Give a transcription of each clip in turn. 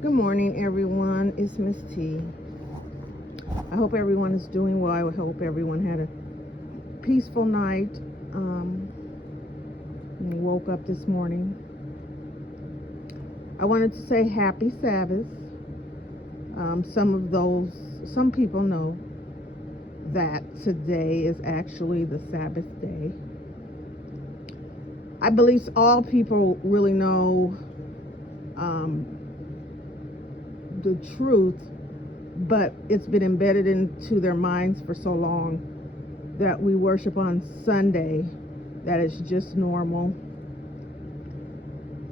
Good morning, everyone. It's Miss T. I hope everyone is doing well. I hope everyone had a peaceful night. And woke up this morning. I wanted to say Happy Sabbath. Some people know that today is actually the Sabbath day. I believe all people really know the truth, but it's been embedded into their minds for so long that we worship on Sunday that it's just normal.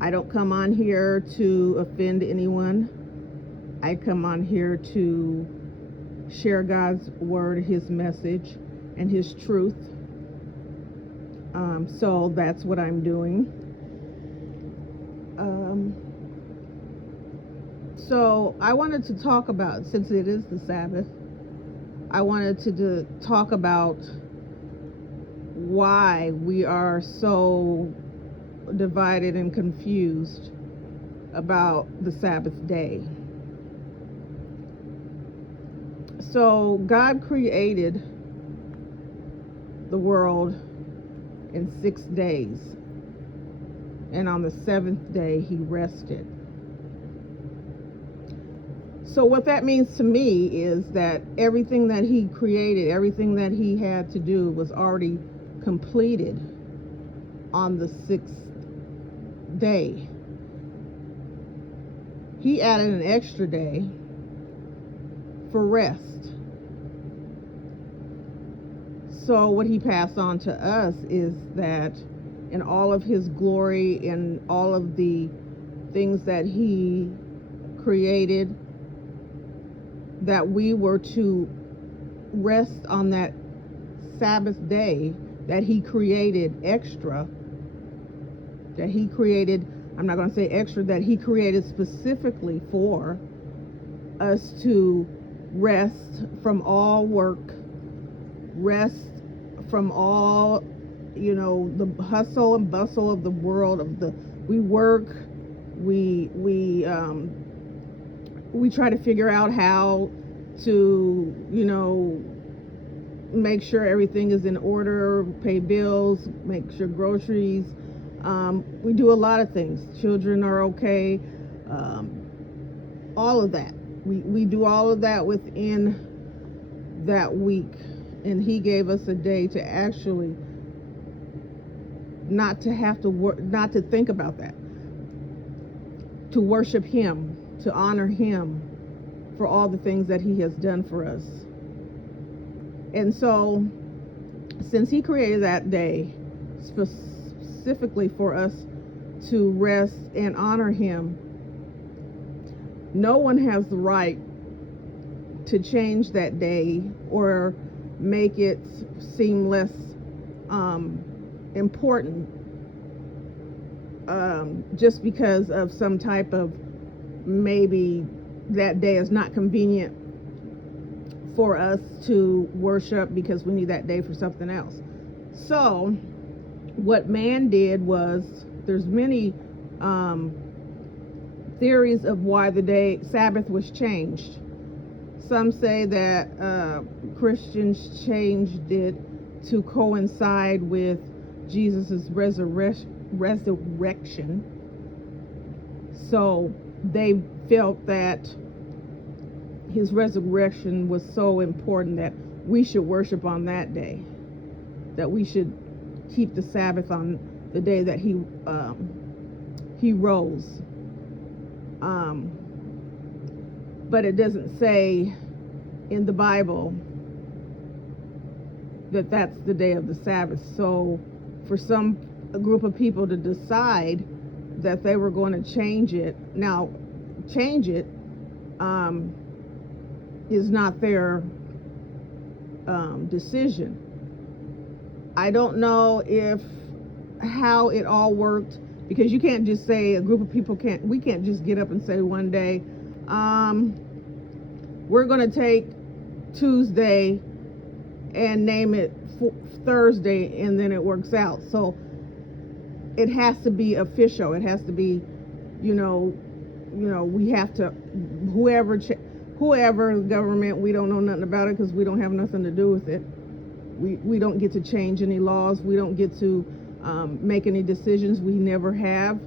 I don't come on here to offend anyone. I come on here to share God's word, his message, and his truth. So that's what I'm doing. So I wanted to talk about, since it is the Sabbath, I wanted to talk about why we are so divided and confused about the Sabbath day. So God created the world in 6 days, and on the seventh day he rested. So what that means to me is that everything that he created, everything that he had to do was already completed on the 6th day. He added an extra day for rest. So what he passed on to us is that in all of his glory and all of the things that he created, that we were to rest on that Sabbath day that he created extra, that he created, I'm not going to say extra, that he created specifically for us to rest from all work, rest from all, the hustle and bustle of the world, we work, we try to figure out how to, make sure everything is in order, pay bills, make sure groceries. We do a lot of things. Children are okay. All of that. We do all of that within that week. And he gave us a day to actually not to have to work, not to think about that, to worship him, to honor him for all the things that he has done for us. And so, since he created that day specifically for us to rest and honor him, no one has the right to change that day or make it seem less important just because of some type of, maybe that day is not convenient for us to worship because we need that day for something else. So what man did was, there's many theories of why the day Sabbath was changed. Some say that Christians changed it to coincide with Jesus' resurrection. So they felt that his resurrection was so important that we should worship on that day, that we should keep the Sabbath on the day that he rose. But it doesn't say in the Bible that that's the day of the Sabbath. So for a group of people to decide that they were going to change it, is not their decision. I don't know how it all worked, because you can't just say, a group of people we can't just get up and say one day, we're going to take Tuesday and name it Thursday, and then it works out. So it has to be official. It has to be, we have to, whoever the government, we don't know nothing about it because we don't have nothing to do with it. We don't get to change any laws. We don't get to make any decisions. We never have.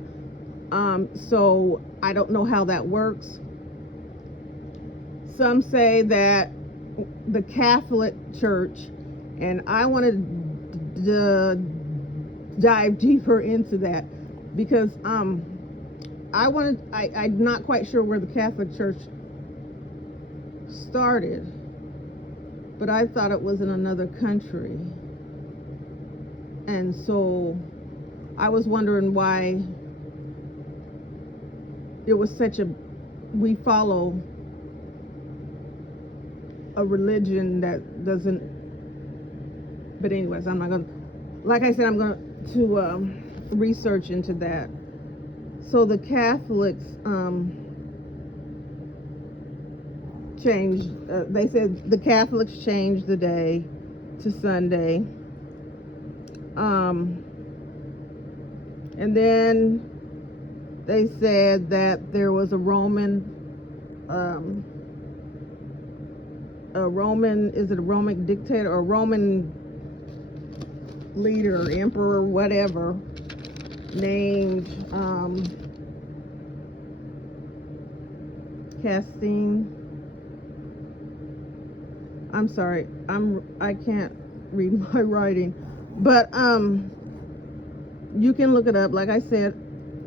So I don't know how that works. Some say that the Catholic Church, and I want to dive deeper into that because I'm not quite sure where the Catholic Church started, but I thought it was in another country. And so I was wondering why it was we follow a religion that doesn't, but anyways, I'm not going to, like I said, I'm going to research into that. So the Catholics changed, they said the Catholics changed the day to Sunday. And then they said that there was a Roman, is it a Roman dictator or a Roman leader, emperor, whatever, named Castine. I'm sorry, I can't read my writing, but you can look it up. Like I said,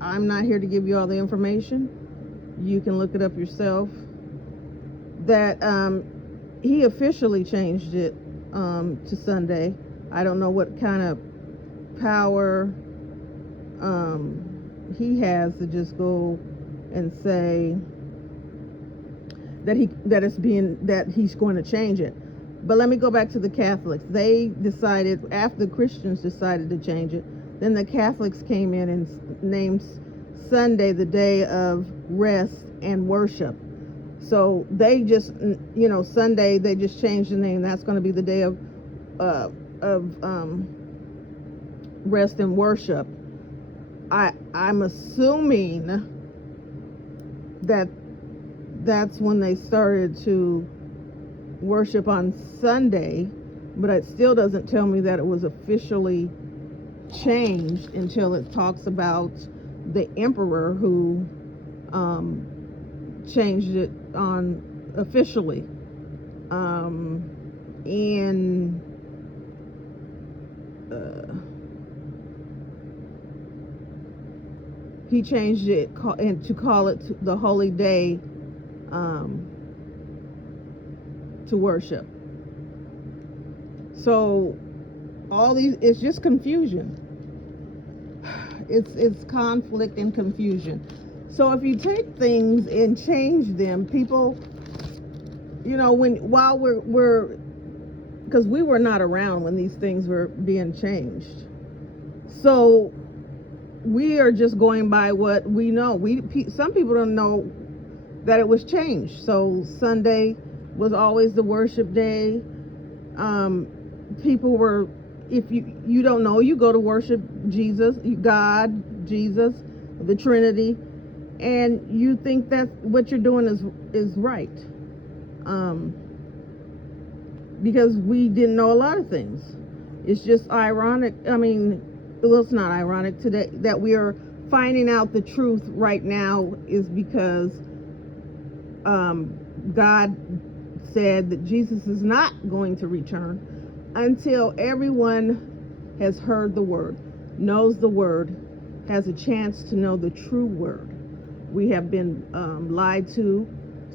I'm not here to give you all the information. You can look it up yourself. That he officially changed it to Sunday. I don't know what kind of power he has to just go and say that he's going to change it. But let me go back to the Catholics. They decided, after the Christians decided to change it, then the Catholics came in and named Sunday the day of rest and worship. So they just, Sunday, they just changed the name. That's going to be the day of rest and worship. I'm assuming that that's when they started to worship on Sunday, but it still doesn't tell me that it was officially changed until it talks about the emperor who changed it on officially. He changed it to call it the holy day to worship. So all these, it's just confusion. It's conflict and confusion. So if you take things and change them, people, while we're because we were not around when these things were being changed. So we are just going by what we know. Some people don't know that it was changed. So Sunday was always the worship day. People were, if you don't know, you go to worship Jesus, God, Jesus, the Trinity, and you think that what you're doing is right. Because we didn't know a lot of things. It's just ironic. Well, it's not ironic today that we are finding out the truth right now is because God said that Jesus is not going to return until everyone has heard the word, knows the word, has a chance to know the true word. We have been lied to,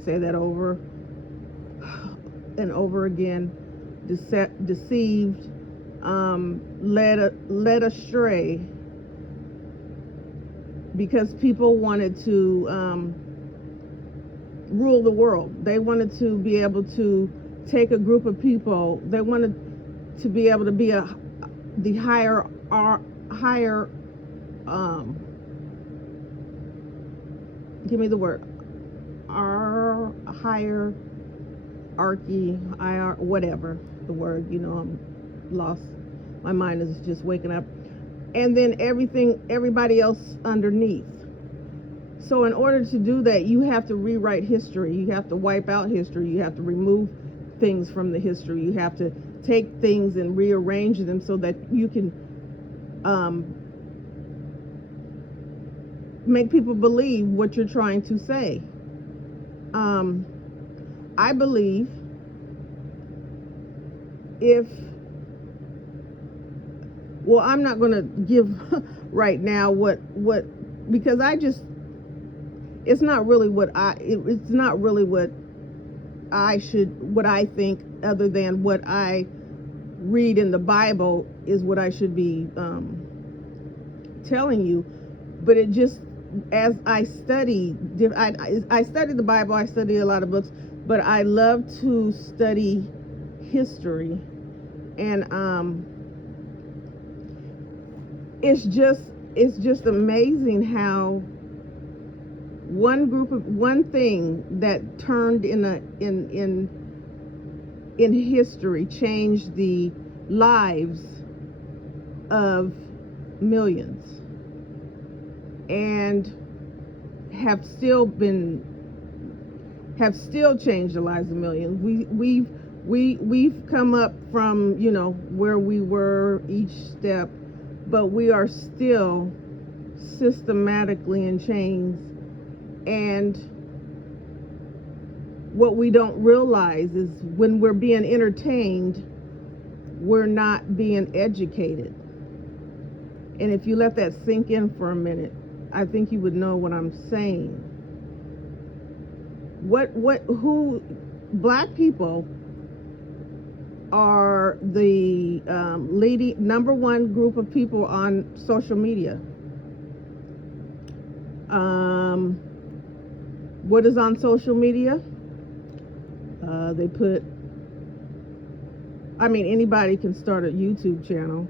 say that over and over again, deceived, led astray, because people wanted to rule the world. They wanted to be able to take a group of people. They wanted to be able to be the higher give me the word, hierarchy, whatever the word, I'm lost. My mind is just waking up. And then everybody else underneath. So in order to do that, you have to rewrite history. You have to wipe out history. You have to remove things from the history. You have to take things and rearrange them so that you can make people believe what you're trying to say. I believe I'm not going to give right now because it's not really what I think, other than what I read in the Bible is what I should be telling you. But it just, as I study the Bible, I study a lot of books, but I love to study history, and it's just amazing how one thing that turned in history changed the lives of millions, and have still changed the lives of millions. We've come up from, where we were each step, but we are still systematically in chains. And what we don't realize is when we're being entertained, we're not being educated. And if you let that sink in for a minute, I think you would know what I'm saying. Black people are the leading number one group of people on social media. What is on social media? They put, anybody can start a YouTube channel,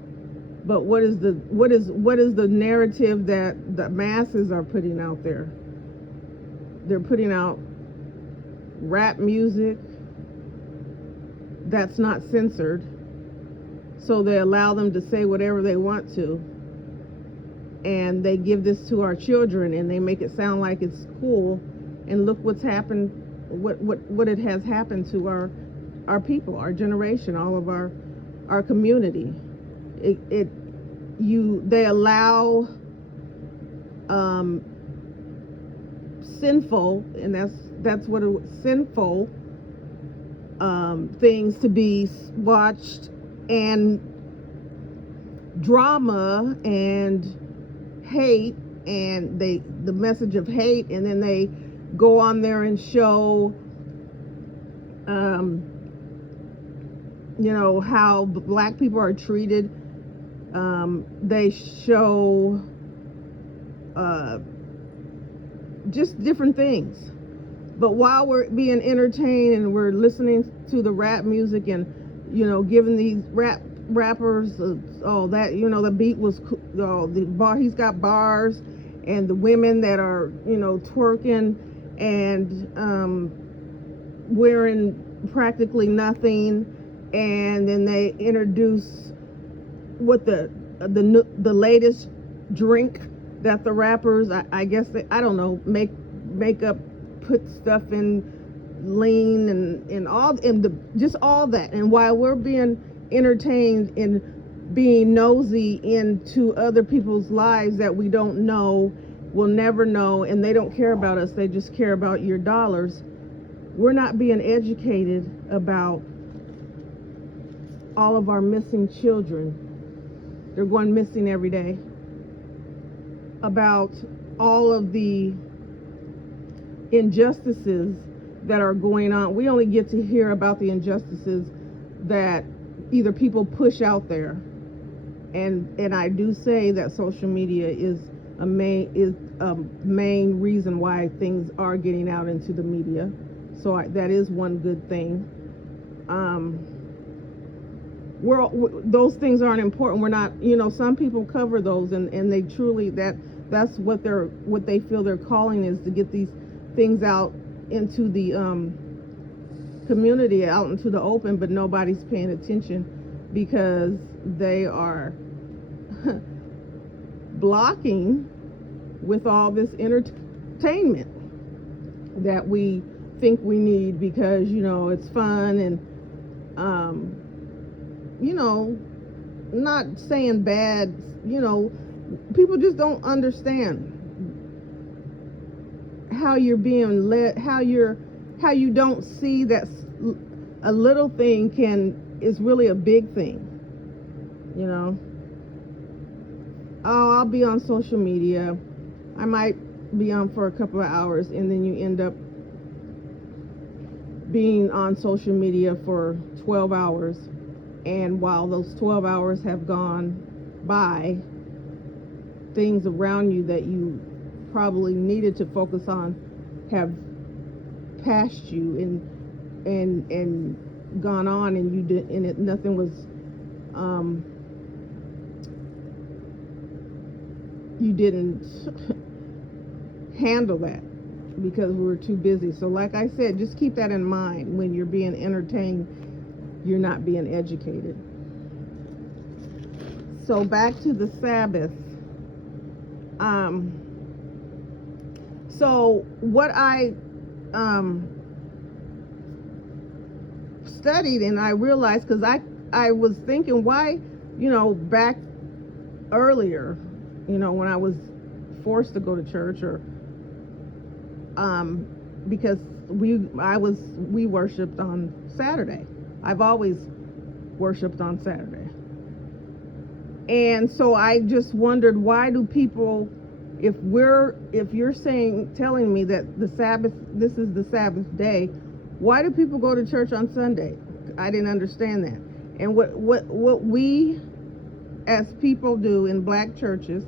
but what is the narrative that the masses are putting out there? They're putting out rap music that's not censored, so they allow them to say whatever they want to, and they give this to our children, and they make it sound like it's cool. And look what's happened, what it has happened to our people, our generation, all of our community. They allow sinful, and that's what sinful things to be watched, and drama and hate, and the message of hate, and then they go on there and show how black people are treated. They show just different things. But while we're being entertained and we're listening to the rap music and giving these rappers the beat was the bar, he's got bars, and the women that are twerking and wearing practically nothing, and then they introduce what the latest drink that the rappers, I guess I don't know, make up, put stuff in lean and all, and just all that. And while we're being entertained and being nosy into other people's lives that we don't know, will never know, and they don't care about us, they just care about your dollars, we're not being educated about all of our missing children. They're going missing every day. About all of the injustices that are going on. We only get to hear about the injustices that either people push out there, and I do say that social media is a main reason why things are getting out into the media. So that is one good thing. Those things aren't important. We're not, some people cover those, and they truly, that's what they feel their calling is, to get these things out into the community, out into the open, but nobody's paying attention because they are blocking with all this entertainment that we think we need because, it's fun and, not saying bad, people just don't understand how you're being led, how you don't see that a little thing is really a big thing, Oh, I'll be on social media. I might be on for a couple of hours, and then you end up being on social media for 12 hours. And while those 12 hours have gone by, things around you that you probably needed to focus on have passed you and gone on, and nothing was you didn't handle that because we were too busy. So like I said, just keep that in mind. When you're being entertained, you're not being educated. So back to the Sabbath. So what I studied, and I realized, because I was thinking, why, back earlier, when I was forced to go to church, or because we worshiped on Saturday. I've always worshiped on Saturday. And so I just wondered, why do people, if you're telling me that the Sabbath, this is the Sabbath day, why do people go to church on Sunday? I didn't understand that. And what we as people do in black churches,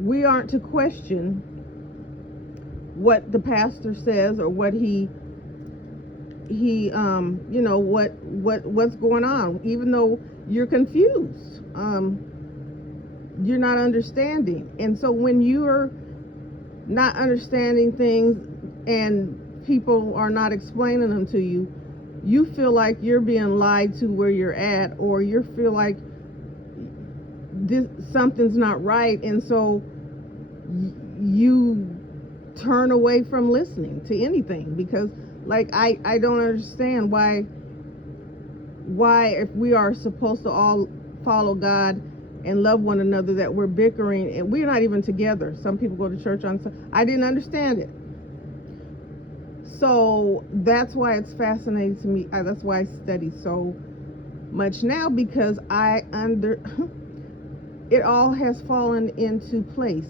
we aren't to question what the pastor says or what he what's going on, even though you're confused, you're not understanding. And so when you're not understanding things and people are not explaining them to you, you feel like you're being lied to where you're at, or you feel like something's not right, and so you turn away from listening to anything, because I don't understand why if we are supposed to all follow God and love one another, that we're bickering and we're not even together. Some people go to church on Sunday. I didn't understand it. So that's why it's fascinating to me. That's why I study so much now, because it all has fallen into place.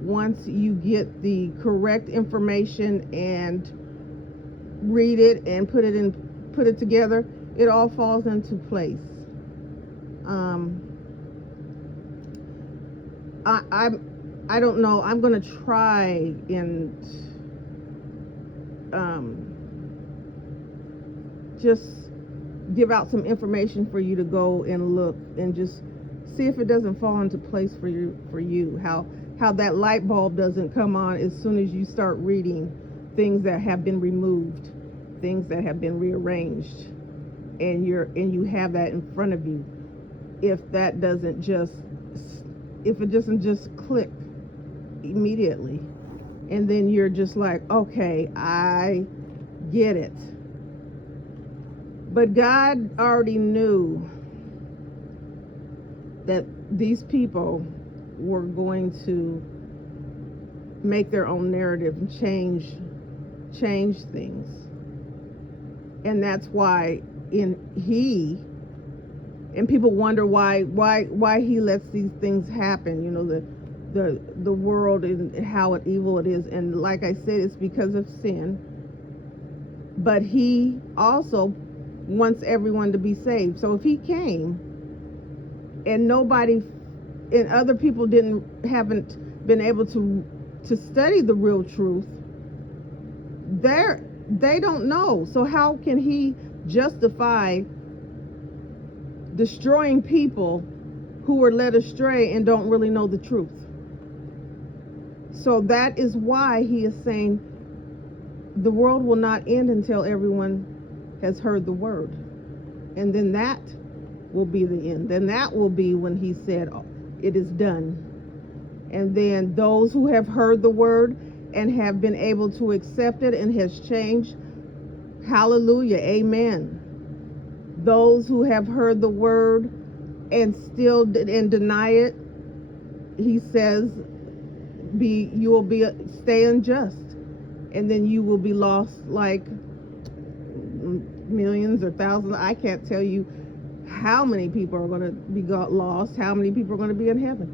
Once you get the correct information and read it and put it together, it all falls into place. I don't know. I'm going to try and just give out some information for you to go and look and just see if it doesn't fall into place for you. How that light bulb doesn't come on as soon as you start reading things that have been removed, things that have been rearranged, and you have that in front of you. If it doesn't just click immediately, and then you're just like, okay, I get it. But God already knew that these people were going to make their own narrative and change things. And that's why and people wonder why he lets these things happen, the world and how evil it is. And like I said, it's because of sin. But he also wants everyone to be saved. So if he came and other people haven't been able to study the real truth, they don't know. So how can he justify destroying people who were led astray and don't really know the truth? So that is why he is saying the world will not end until everyone has heard the word. And then that will be the end. Then that will be when he said, it is done. And then those who have heard the word and have been able to accept it and has changed, hallelujah, amen. Those who have heard the word and still and deny it, he says, you will be stay unjust, and then you will be lost, like millions or thousands. I can't tell you how many people are going to be lost, how many people are going to be in heaven.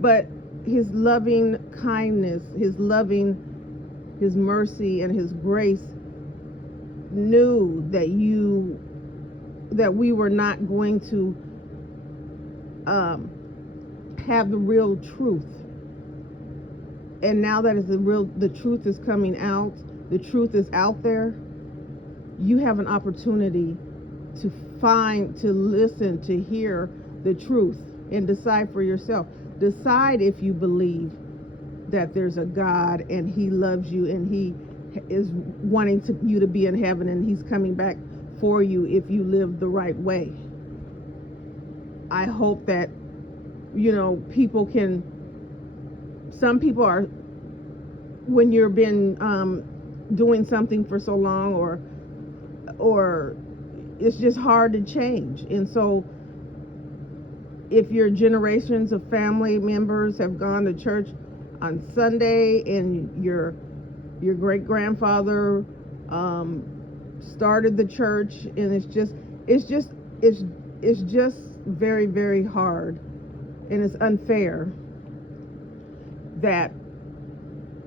But his loving kindness, his mercy and his grace knew that we were not going to have the real truth. And now that the truth is coming out, the truth is out there, you have an opportunity to listen, to hear the truth and decide for yourself. Decide if you believe that there's a God and he loves you and he is wanting you to be in heaven and he's coming back for you if you live the right way. I hope that, some people are, when you've been doing something for so long, or it's just hard to change. And so if your generations of family members have gone to church on Sunday and your great-grandfather started the church, and it's just very, very hard, and it's unfair that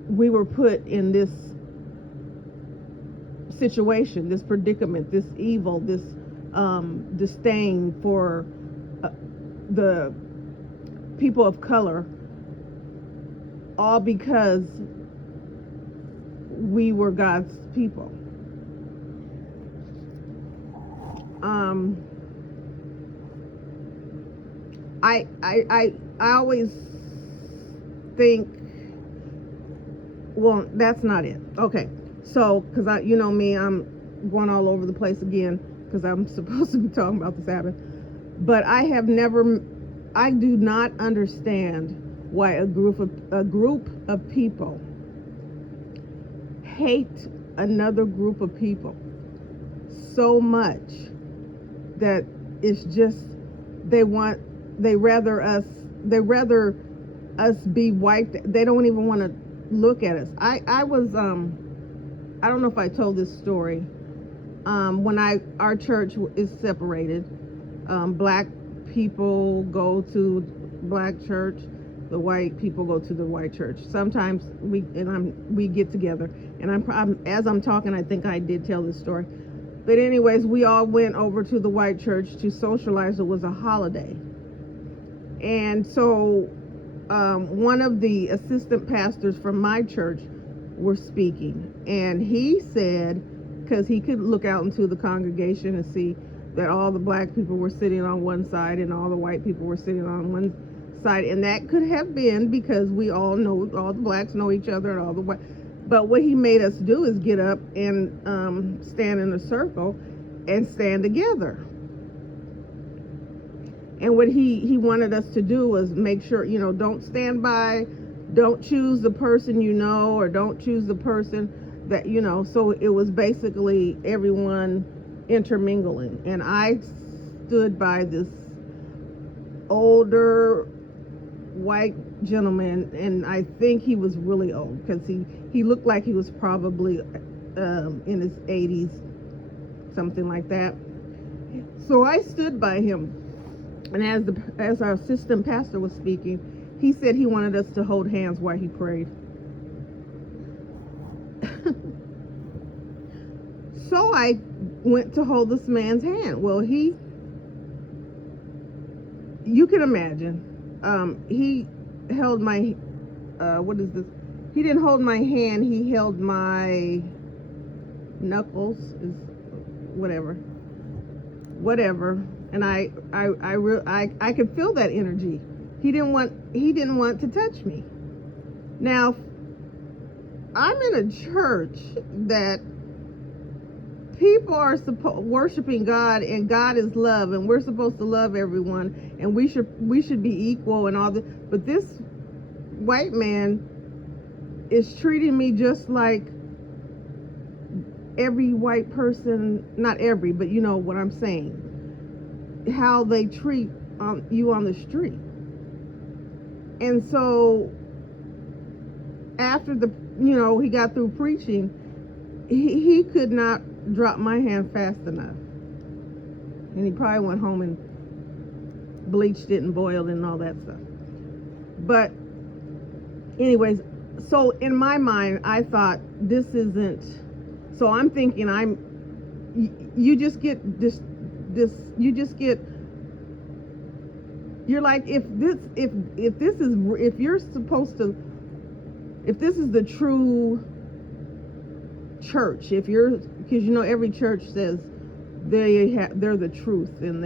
we were put in this situation, this predicament, this evil, this disdain for the people of color, all because we were God's people. I always think, well, that's not it. Okay, so, because I'm going all over the place again, because I'm supposed to be talking about the Sabbath, but I do not understand why a group of people hate another group of people so much that it's just, they rather us be wiped. They don't even want to look at us. I was I don't know if I told this story. When our church is separated, black people go to black church, the white people go to the white church. Sometimes we get together, and as I'm talking, I think I did tell this story. But anyways, we all went over to the white church to socialize. It was a holiday. And so one of the assistant pastors from my church were speaking, and he said, because he could look out into the congregation and see that all the black people were sitting on one side and all the white people were sitting on one side, and that could have been because we all know, all the blacks know each other and all the white. But what he made us do is get up and stand in a circle and stand together. And what he wanted us to do was make sure, don't stand by, don't choose the person or don't choose the person that, so it was basically everyone intermingling. And I stood by this older white gentleman, and I think he was really old, because he looked like he was probably in his 80s, something like that. So I stood by him. And as our assistant pastor was speaking, he said he wanted us to hold hands while he prayed. So I went to hold this man's hand. Well, you can imagine, he held my, what is this? He didn't hold my hand, he held my knuckles, whatever. And I could feel that energy. He didn't want to touch me. Now, I'm in a church that people are worshiping God, and God is love, and we're supposed to love everyone, and we should be equal and all that. But this white man is treating me just like every white person, not every, but you know what I'm saying, how they treat you on the street. And so after he got through preaching, he could not drop my hand fast enough. And he probably went home and bleached it and boiled it and all that stuff. But anyways, so in my mind, I thought this isn't, so I'm thinking you just get you're like, if this is the true church, because every church says they're the truth, and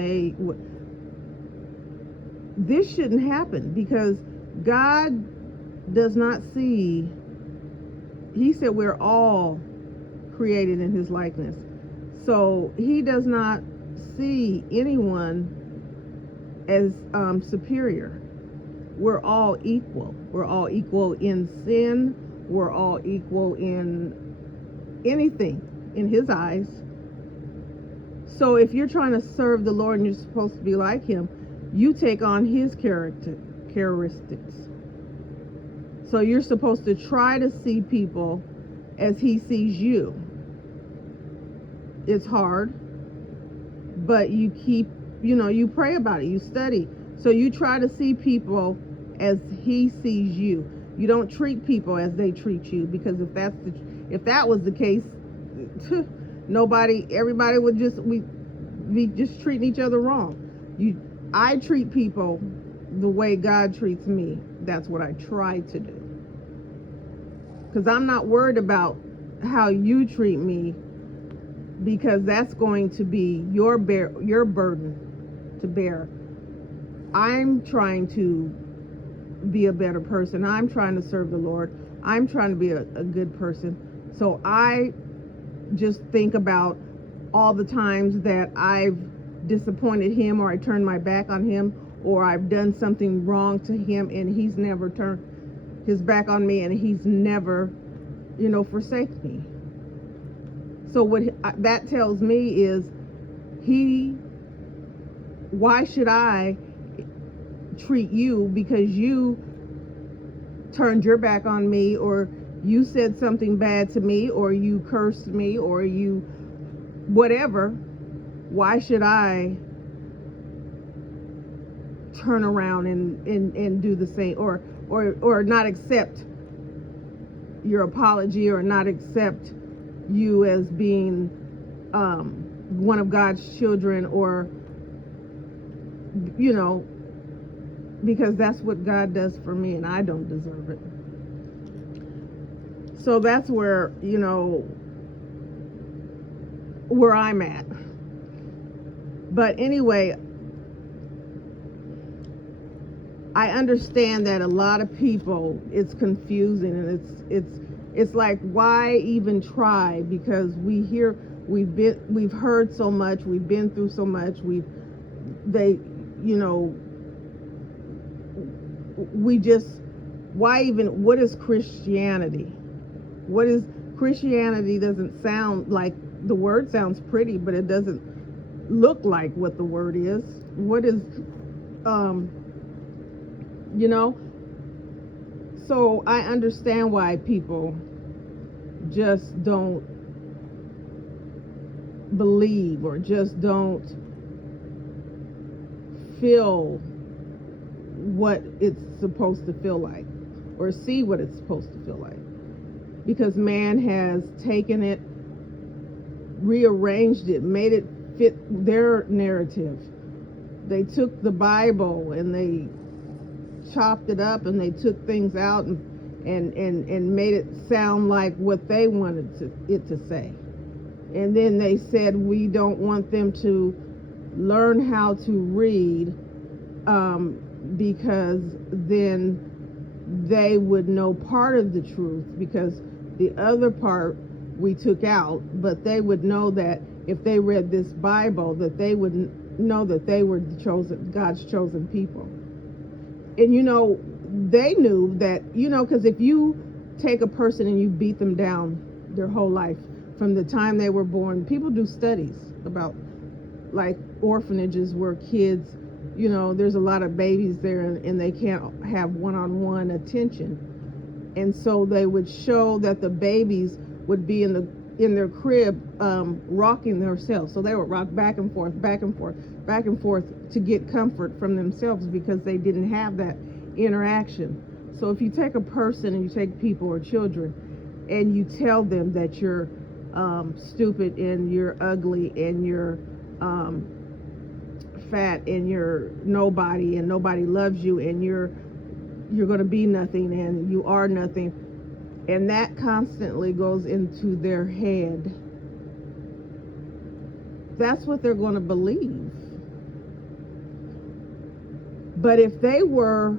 this shouldn't happen, because God does not see. He said we're all created in his likeness, so he does not see anyone as superior. We're all equal. We're all equal in sin. We're all equal in anything in his eyes. So if you're trying to serve the Lord and you're supposed to be like him, you take on his characteristics. So you're supposed to try to see people as he sees you. It's hard, but you pray about it, you study. So you try to see people as he sees you. You don't treat people as they treat you, because if that was the case, everybody would be just treating each other wrong. I treat people the way God treats me. That's what I try to do, because I'm not worried about how you treat me, because that's going to be your burden to bear. I'm trying to be a better person. I'm trying to serve the Lord. I'm trying to be a good person. So I just think about all the times that I've disappointed him, or I turned my back on him, or I've done something wrong to him, and he's never turned his back on me, and he's never forsaken me. So what that tells me is, why should I treat you because you turned your back on me, or you said something bad to me, or you cursed me, or you whatever? Why should I turn around and do the same, or not accept your apology, or not accept you as being one of God's children, or because that's what God does for me, and I don't deserve it. So that's where where I'm at. But anyway, I understand that a lot of people, it's confusing, and it's like, why even try? Because we've heard so much, we've been through so much, why even, what is Christianity? Christianity doesn't sound like, the word sounds pretty, but it doesn't look like what the word is. What is, so I understand why people just don't believe, or just don't feel what it's supposed to feel like, or see what it's supposed to feel like, because man has taken it, rearranged it, made it fit their narrative. They took the Bible and they chopped it up, and they took things out and made it sound like what they wanted it to say. And then they said, we don't want them to learn how to read, because then they would know part of the truth, because the other part we took out, but they would know that if they read this Bible, that they would know that they were God's chosen people. And they knew that, because if you take a person and you beat them down their whole life from the time they were born, people do studies about like orphanages where kids, there's a lot of babies there and they can't have one-on-one attention. And so they would show that the babies would be in their crib rocking themselves. So they would rock back and forth, back and forth, back and forth to get comfort from themselves because they didn't have that interaction. So if you take a person and you take people or children and you tell them that you're stupid and you're ugly and you're fat and you're nobody and nobody loves you and you're going to be nothing and you are nothing, and that constantly goes into their head, that's what they're going to believe. But if they were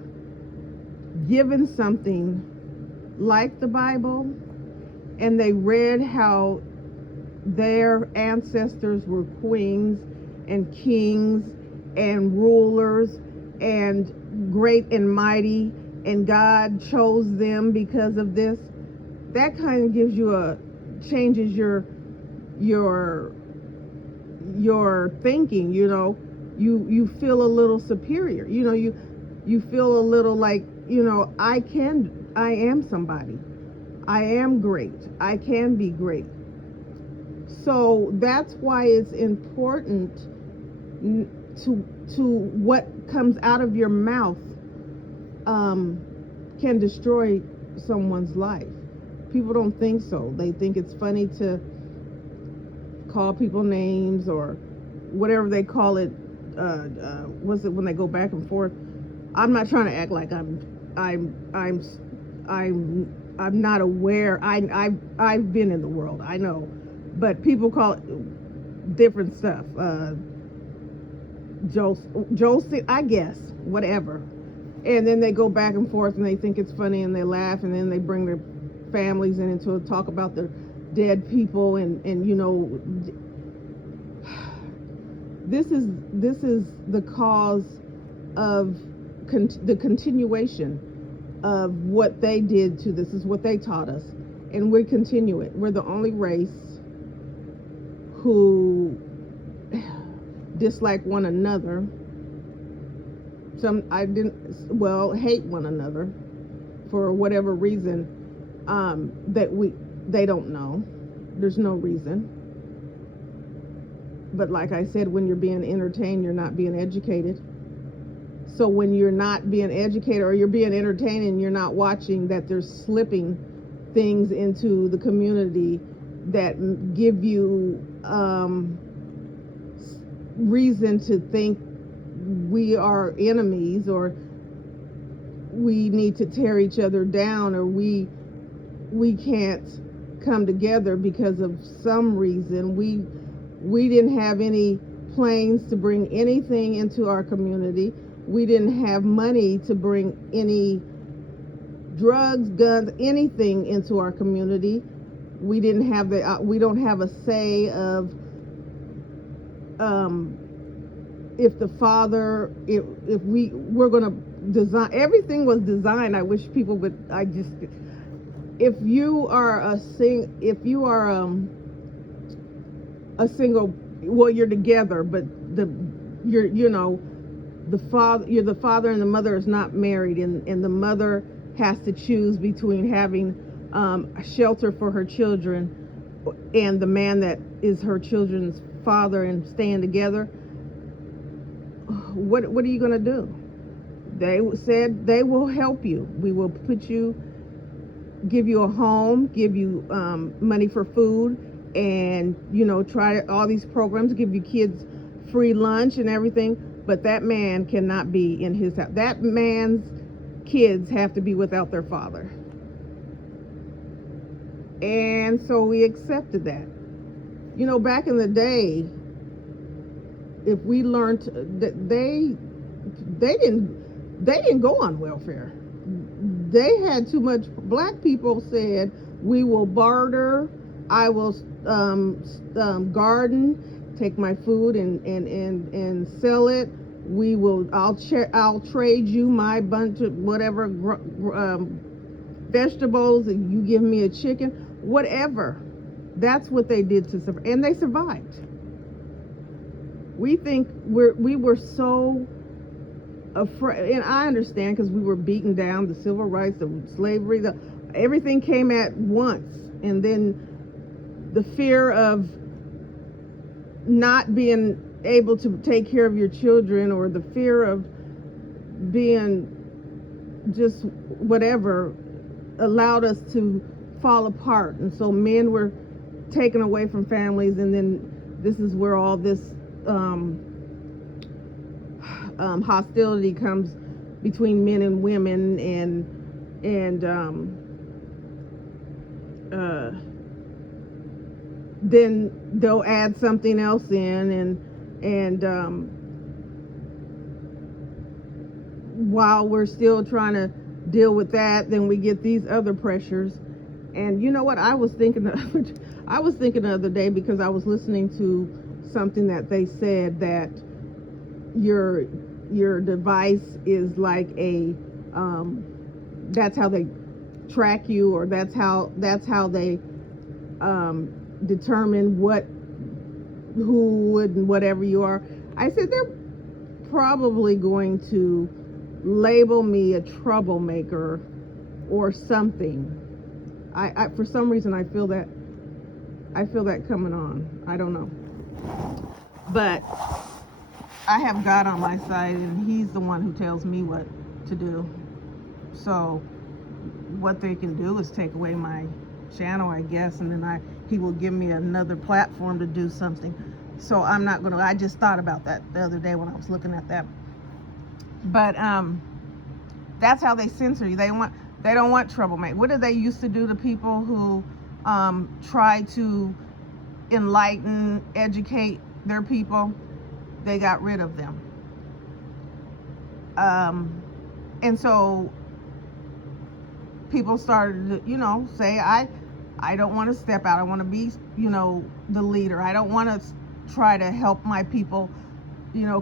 given something like the Bible and they read how their ancestors were queens and kings and rulers and great and mighty, and God chose them because of this, that kind of gives you changes your thinking. You feel a little superior. You feel a little like, I am somebody. I am great. I can be great. So that's why it's important to what comes out of your mouth can destroy someone's life. People don't think so. They think it's funny to call people names or whatever they call it. What's it when they go back and forth? I'm not trying to act like I'm not aware. I've been in the world. I know, but people call it different stuff. Josie, I guess, whatever. And then they go back and forth and they think it's funny and they laugh, and then they bring their families in to talk about their dead people and this is the cause of the continuation of what they did to this. Is what they taught us, and we continue it. We're the only race who dislike one another. Hate one another for whatever reason they don't know. There's no reason. But like I said, when you're being entertained, you're not being educated. So when you're not being educated or you're being entertained and you're not watching that there's slipping things into the community that give you reason to think we are enemies or we need to tear each other down or we can't come together because of some reason. We didn't have any planes to bring anything into our community. We didn't have money to bring any drugs, guns, anything into our community. We didn't have we don't have a say of if the father, if we're going to design, everything was designed. I wish people would, if you are a single, well, you're together, but you're the father and the mother is not married, and the mother has to choose between having shelter for her children and the man that is her children's father and staying together. What are you going to do? They said they will help you. We will give you a home, give you money for food, and try all these programs, give you kids free lunch and everything. But that man cannot be in his house. That man's kids have to be without their father. And so we accepted that. Back in the day, if we learned that they didn't go on welfare. They had too much. Black people said, we will barter, I will garden, take my food and sell it, I'll trade you my bunch of whatever vegetables, and you give me a chicken, whatever. That's what they did to survive, and they survived. We think we were so afraid, and I understand, because we were beaten down, the civil rights, the slavery, everything came at once, and then the fear of not being able to take care of your children, or the fear of being just whatever, allowed us to fall apart. And so men were taken away from families, and then this is where all this hostility comes between men and women, and then they'll add something else in, and while we're still trying to deal with that, then we get these other pressures. And you know what I was thinking the other day, because I was listening to something that they said, that your device is like a that's how they track you, or that's how they determine who and whatever you are. I said they're probably going to label me a troublemaker or something. I for some reason I feel that coming on. I don't know, but I have God on my side, and He's the one who tells me what to do. So what they can do is take away my channel, I guess, and then He will give me another platform to do something. So I'm not gonna. I just thought about that the other day when I was looking at that. But that's how they censor you. They don't want troublemaker. What did they used to do to people who try to enlighten, educate their people? They got rid of them. And so people started to, say, I don't want to step out. I want to be, the leader. I don't want to try to help my people,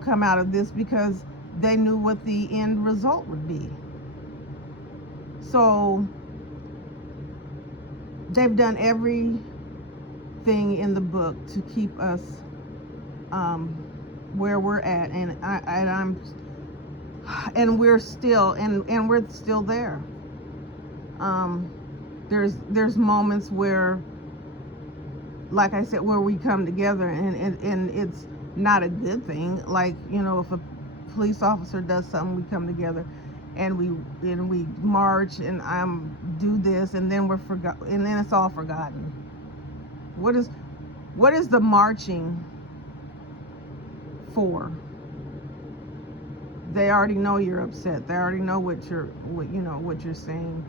come out of this, because they knew what the end result would be. So they've done everything in the book to keep us where we're at, and we're still there. There's moments where, like I said, where we come together, and it's not a good thing. Like, if a police officer does something, we come together and we march and do this, and then and then it's all forgotten. What is the marching for? They already know you're upset. They already know what you're saying.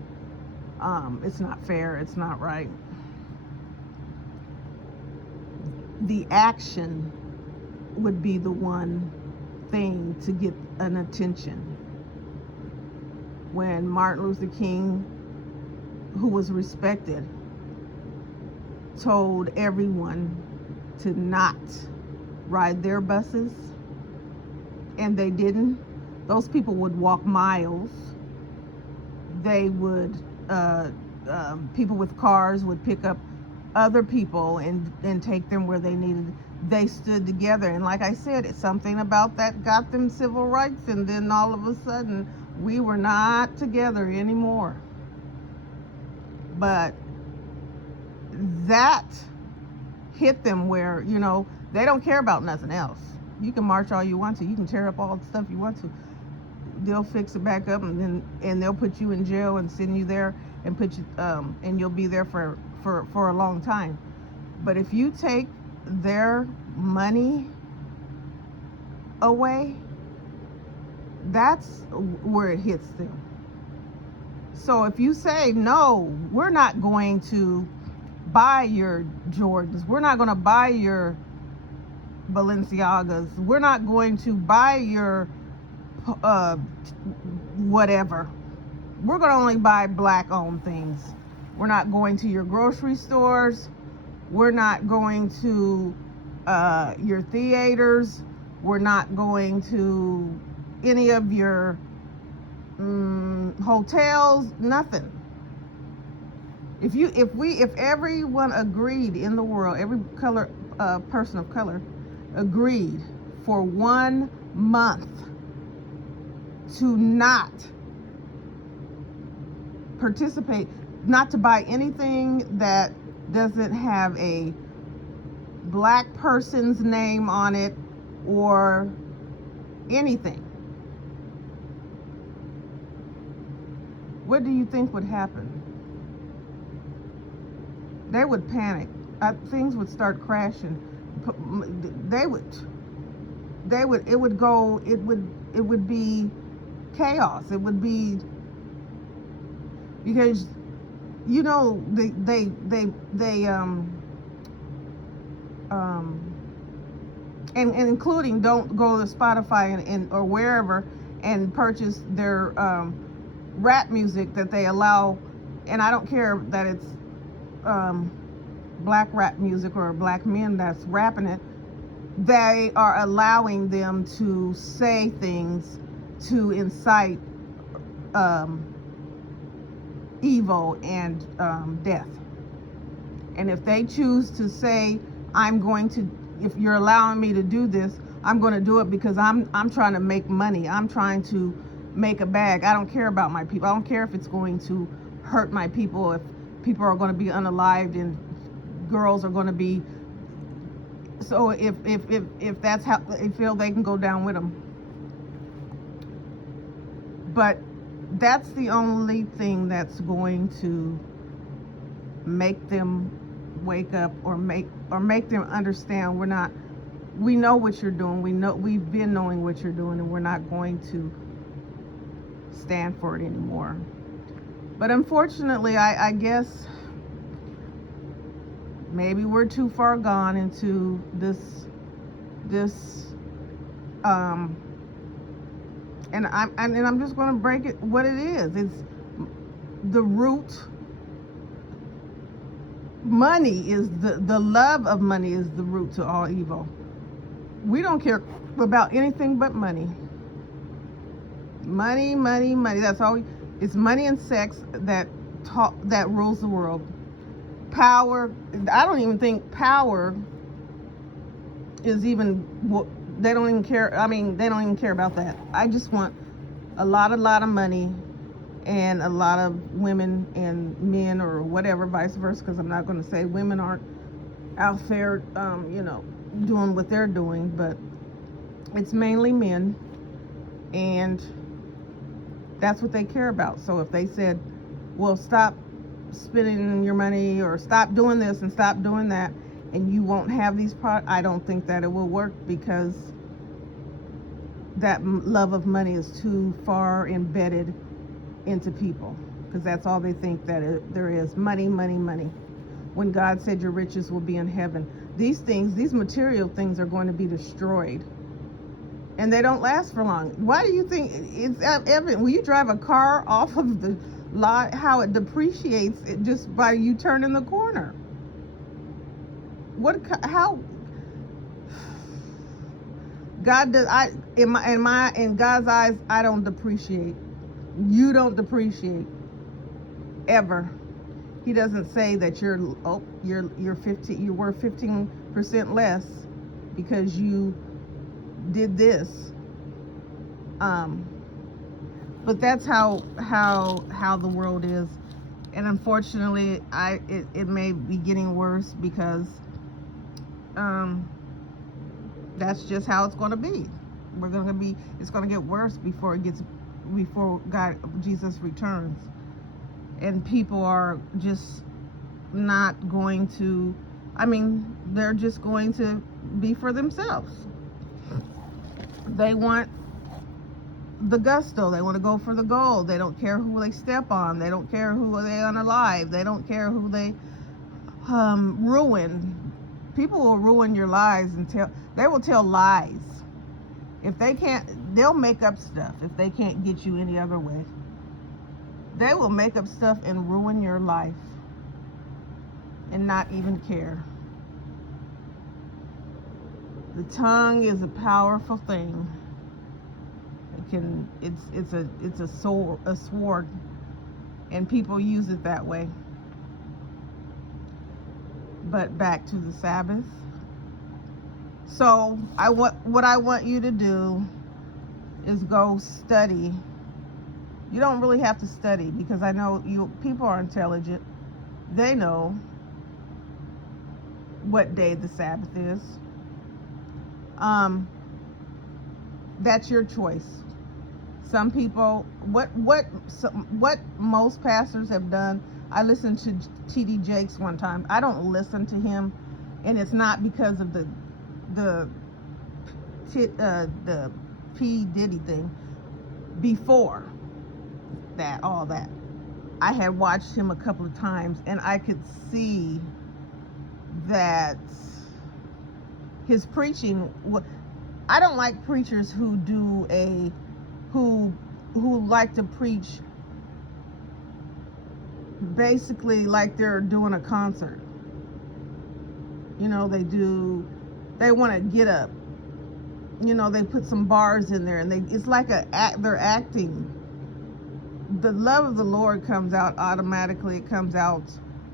It's not fair. It's not right. The action would be the one thing to get an attention. When Martin Luther King, who was respected, told everyone to not ride their buses, and they didn't, those people would walk miles. They would, people with cars would pick up other people and take them where they needed. They stood together, and like I said, it's something about that got them civil rights, and then all of a sudden we were not together anymore. But that hit them where, they don't care about nothing else. You can march all you want to. You can tear up all the stuff you want to. They'll fix it back up, and they'll put you in jail and send you there and put you and you'll be there for a long time. But if you take their money away, that's where it hits them. So if you say, no, we're not going to buy your Jordans, we're not going to buy your Balenciagas, we're not going to buy your whatever, we're going to only buy black owned things. We're not going to your grocery stores, we're not going to your theaters, We're not going to any of your hotels, nothing. If everyone agreed in the world, every person of color agreed for 1 month to not participate, not to buy anything that doesn't have a black person's name on it or anything, what do you think would happen? They would panic. Things would start crashing. It would be chaos. It would be, because and including, don't go to Spotify and or wherever and purchase their rap music that they allow. And I don't care that it's black rap music or black men that's rapping it. They are allowing them to say things to incite evil and death. And if they choose to say, if you're allowing me to do this, I'm going to do it because I'm trying to make money. I'm trying to make a bag. I don't care about my people. I don't care if it's going to hurt my people, if people are going to be unalived and girls are going to be. So if that's how they feel, they can go down with them. But that's the only thing that's going to make them wake up or make them understand we know what you're doing. We've been knowing what you're doing, and we're not going to stand for it anymore. But unfortunately, I guess maybe we're too far gone into this and I'm just going to break it what it is. It's the root. Money is the love of money is the root to all evil. We don't care about anything but money. Money. That's all. It's money and sex that rules the world. Power. I don't even think power is even what they don't even care. I mean, they don't even care about that. I just want a lot of money and a lot of women and men, or whatever, vice versa, because I'm not going to say women aren't out there, doing what they're doing, but it's mainly men, and that's what they care about. So if they said, well, stop spending your money, or stop doing this and stop doing that, and you won't have these products, I don't think that it will work, because that love of money is too far embedded into people, because that's all they think that there is. Money. When God said your riches will be in heaven. These material things are going to be destroyed, and they don't last for long. Why do you think it's evident when you drive a car off of the lot how it depreciates it just by you turning the corner? How God does? In God's eyes, I don't depreciate. You don't depreciate ever. He doesn't say that you're worth 15% less because you did this. But that's how the world is, and unfortunately, it may be getting worse, because that's just how it's going to be. It's going to get worse before Jesus returns, and people are just not going to. They're just going to be for themselves. They want the gusto. They want to go for the gold. They don't care who they step on. They don't care who they unalive. They don't care who they ruin. People will ruin your lives they will tell lies. If they can't, they'll make up stuff. If they can't get you any other way, they will make up stuff and ruin your life and not even care. The tongue is a powerful thing. It's a sword, and people use it that way. But back to the Sabbath. So what I want you to do is go study. You don't really have to study, because I know people are intelligent. They know what day the Sabbath is. That's your choice. Some people, what most pastors have done. I listened to T.D. Jakes one time. I don't listen to him, and it's not because of the P. Diddy thing. Before that, all that, I had watched him a couple of times, and I could see that his preaching. I don't like preachers who like to preach basically like they're doing a concert. You know, they want to get up. You know, they put some bars in there, and it's like they're acting. The love of the Lord comes out automatically. It comes out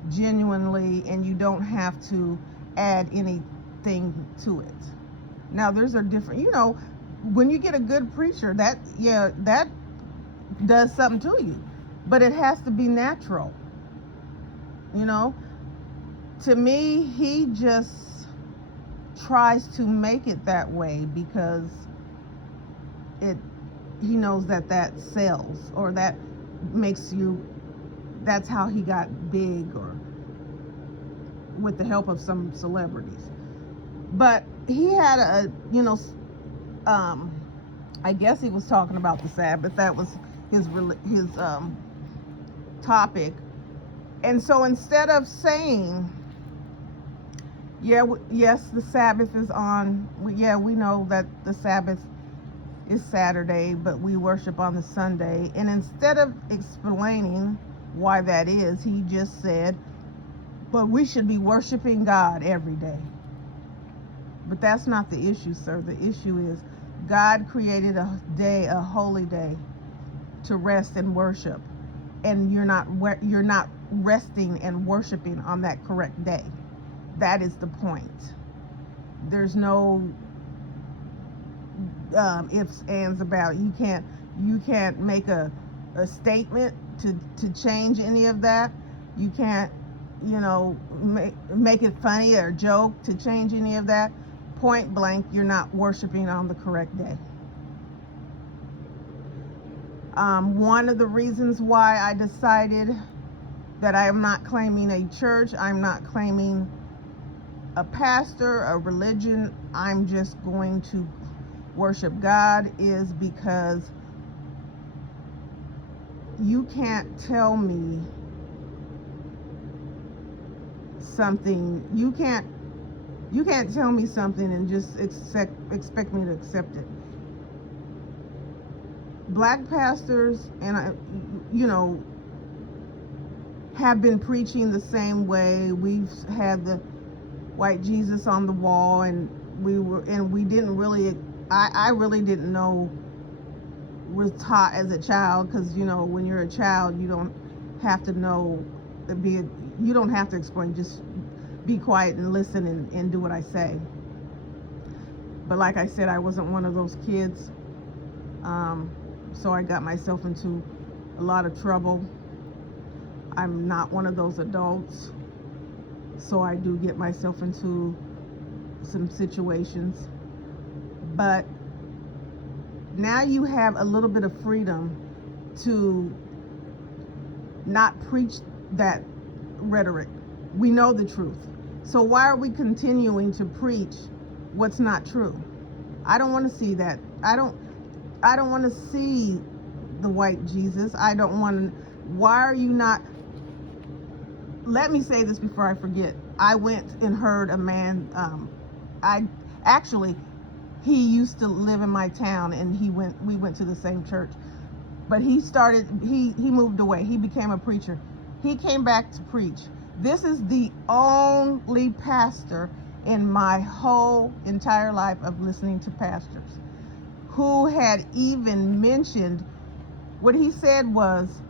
genuinely, and you don't have to add anything to it. Now, there's a different, when you get a good preacher, that does something to you, but it has to be natural. To me, he just tries to make it that way because he knows that sells, or that makes that's how he got big, or with the help of some celebrities. But he had I guess he was talking about the Sabbath. That was his topic. And so instead of saying, yes, the Sabbath is on, we know that the Sabbath is Saturday, but we worship on the Sunday. And instead of explaining why that is, he just said, but we should be worshiping God every day. But that's not the issue, sir. The issue is God created a day, a holy day, to rest and worship. And you're not resting and worshiping on that correct day. That is the point. There's no ifs, ands about it. You can't make a statement to change any of that. You can't make it funny or joke to change any of that. Point blank, you're not worshiping on the correct day. One of the reasons why I decided that I am not claiming a church, I'm not claiming a pastor, a religion, I'm just going to worship God, is because you can't tell me something. You can't tell me something and just expect me to accept it. Black pastors have been preaching the same way. We've had the white Jesus on the wall, and we didn't really. I really didn't know. Was taught as a child, because when you're a child, you don't have to know. You don't have to explain. Just be quiet and listen and do what I say. But like I said, I wasn't one of those kids. So I got myself into a lot of trouble. I'm not one of those adults. So I do get myself into some situations. But now you have a little bit of freedom to not preach that rhetoric. We know the truth. So why are we continuing to preach what's not true? I don't want to see that. I don't want to see the white Jesus. I don't want to. Why are you not? Let me say this before I forget. I went and heard a man. He used to live in my town, and we went to the same church. But he moved away. He became a preacher. He came back to preach. This is the only pastor in my whole entire life of listening to pastors who had even mentioned, what he said was,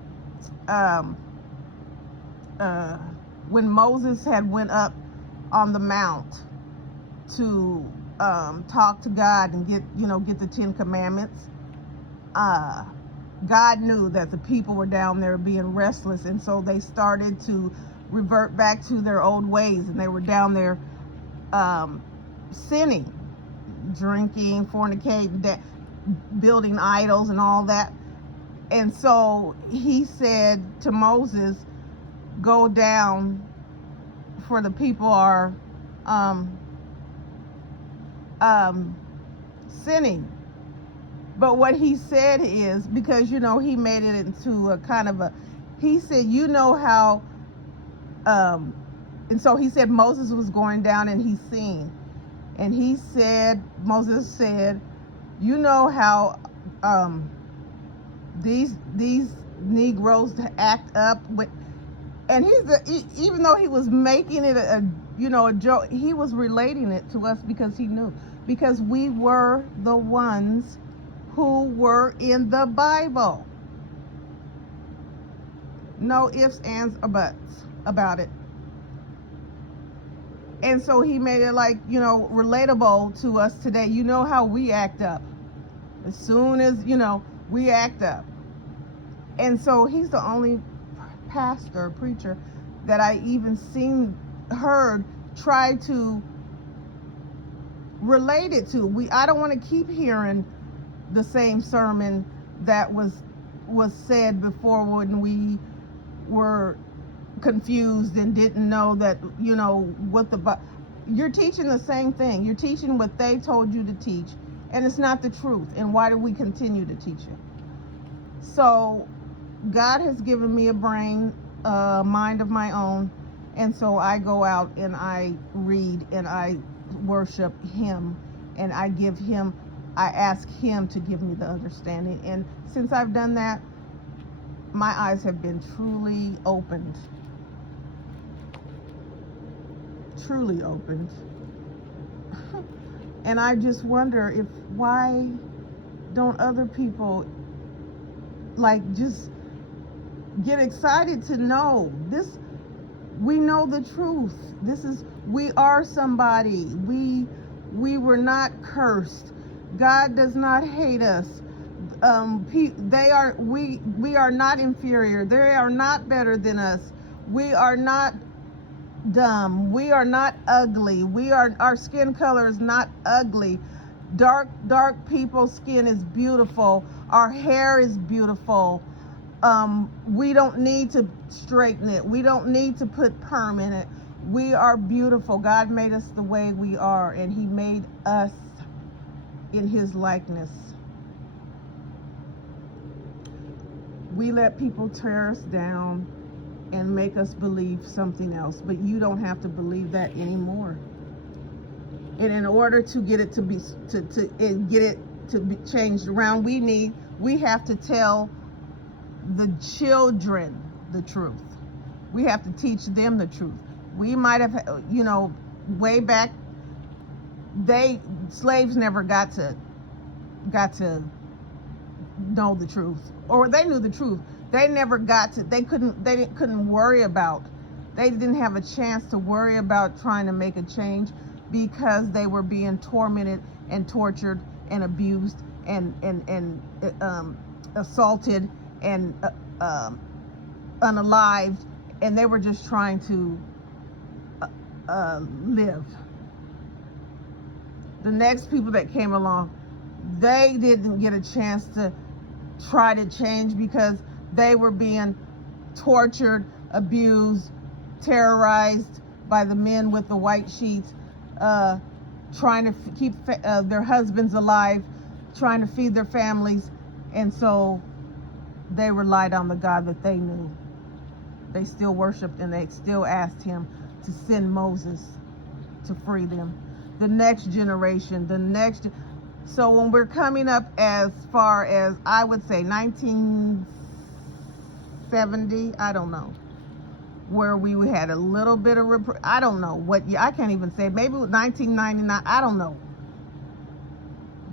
when Moses had went up on the mount to talk to God and get the 10 Commandments, God knew that the people were down there being restless, and so they started to revert back to their old ways, and they were down there sinning, drinking, fornicating, building idols and all that. And so he said to Moses, go down, for the people are sinning. But what he said is, because he made it into a kind of a, he said, how and so he said Moses was going down and he seen, and Moses said, how these Negroes act up with, and even though he was making it a joke, he was relating it to us because he knew, because we were the ones who were in the Bible. No ifs, ands, or buts about it. And so he made it relatable to us today. How we act up. As soon as, we act up. And so he's the only pastor, preacher that I even heard try to relate it to. I don't want to keep hearing the same sermon that was said before, when we were confused and didn't know that, you're teaching the same thing. You're teaching what they told you to teach, and it's not the truth. And why do we continue to teach it? So God has given me a brain, mind of my own, and so I go out and I read and I worship him, and I ask him to give me the understanding. And since I've done that, my eyes have been truly opened. Truly opened. And I just wonder why don't other people just get excited to know this? We know the truth. We are somebody. We were not cursed. God does not hate us. We are not inferior. They are not better than us. We are not dumb. We are not ugly. Our skin color is not ugly. Dark people's skin is beautiful. Our hair is beautiful. We don't need to straighten it. We don't need to put perm in it. We are beautiful. God made us the way we are, and he made us in his likeness. We let people tear us down and make us believe something else, but you don't have to believe that anymore. And in order to get it to be changed around, we have to tell the children the truth. We have to teach them the truth. We might have, way back, slaves never got to know the truth, or they knew the truth. They never got to. They couldn't worry about. They didn't have a chance to worry about trying to make a change, because they were being tormented and tortured and abused and assaulted and unalived, and they were just trying to live. The next people that came along, they didn't get a chance to try to change, because they were being tortured, abused, terrorized by the men with the white sheets, trying to keep their husbands alive, trying to feed their families. And so they relied on the God that they knew. They still worshiped, and they still asked him to send Moses to free them. The next generation, so when we're coming up as far as, I would say 1970, I don't know. where we had a little bit of, I don't know what year, I can't even say, maybe it was 1999, I don't know.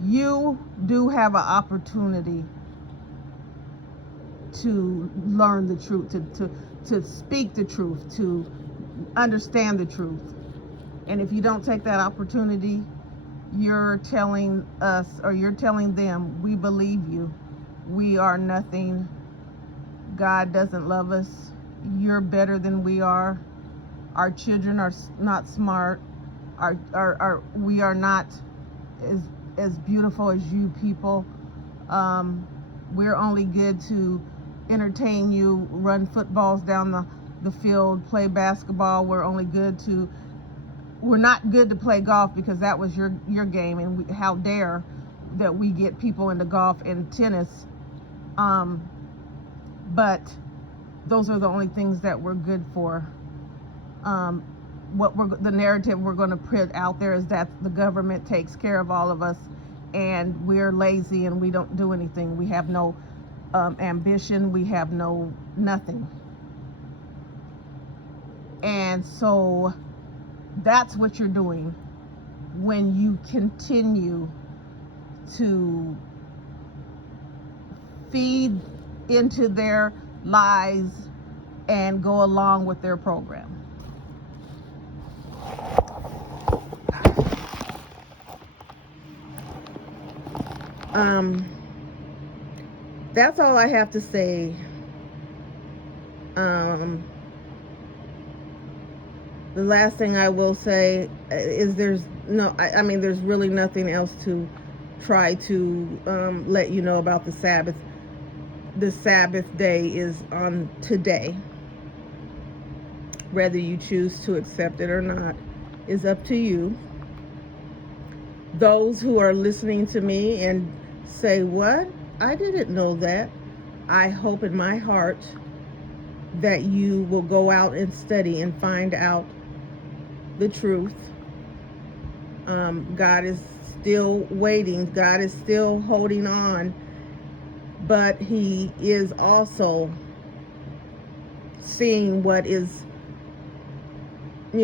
You do have an opportunity to learn the truth, to speak the truth, to understand the truth. And if you don't take that opportunity, you're telling us, or you're telling them, we believe you. We are nothing. God doesn't love us. You're better than we are. Our children are not smart. We are not as beautiful as you people. We're only good to entertain you, run footballs down the field, play basketball. We're not good to play golf, because that was your game, and how dare that we get people into golf and tennis. But those are the only things that we're good for. The narrative we're going to put out there is that the government takes care of all of us, and we're lazy and we don't do anything. We have no ambition. We have nothing. And so that's what you're doing when you continue to feed into their lies and go along with their program. That's all I have to say. The last thing I will say is there's really nothing else to try to let you know about the Sabbath. The Sabbath day is on today. Whether you choose to accept it or not is up to you. Those who are listening to me and say, what? I didn't know that. I hope in my heart that you will go out and study and find out the truth. God is still waiting. God is still holding on. But he is also seeing what is, I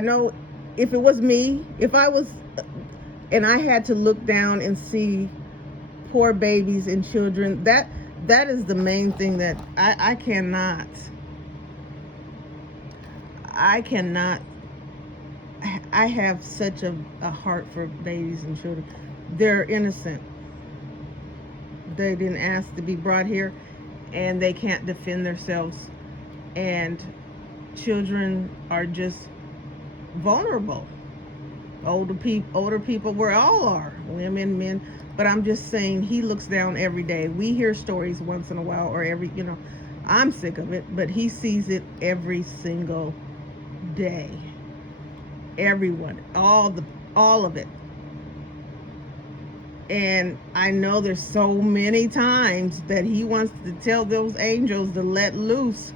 know if it was me, if I was, and I had to look down and see poor babies and children, that is the main thing that I cannot, I have such a heart for babies and children. They're innocent. They didn't ask to be brought here, and they can't defend themselves. And children are just vulnerable. Older people, we all are, women, men. But I'm just saying, he looks down every day. We hear stories once in a while, or I'm sick of it, but he sees it every single day. Everyone, all of it. And I know there's so many times that he wants to tell those angels to let loose,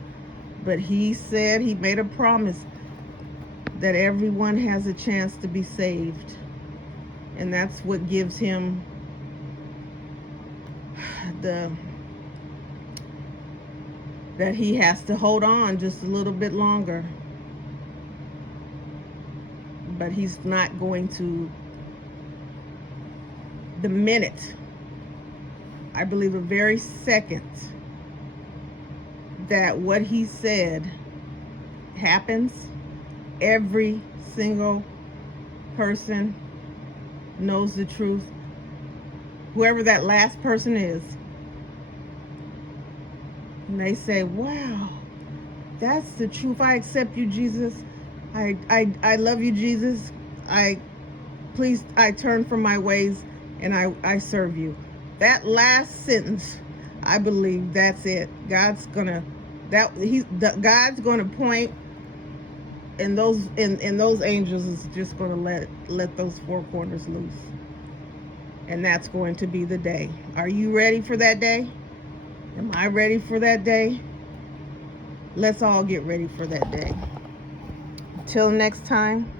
but he said, he made a promise that everyone has a chance to be saved. And that's what gives him that he has to hold on just a little bit longer. But he's not going to, the minute, I believe the very second that what he said happens, every single person knows the truth. Whoever that last person is, and they say, wow, that's the truth. I accept you, Jesus. I love you, Jesus. I turn from my ways and I serve you. That last sentence, I believe that's it. God's gonna point, and those angels is just gonna let those four corners loose. And that's going to be the day. Are you ready for that day? Am I ready for that day? Let's all get ready for that day. Till next time.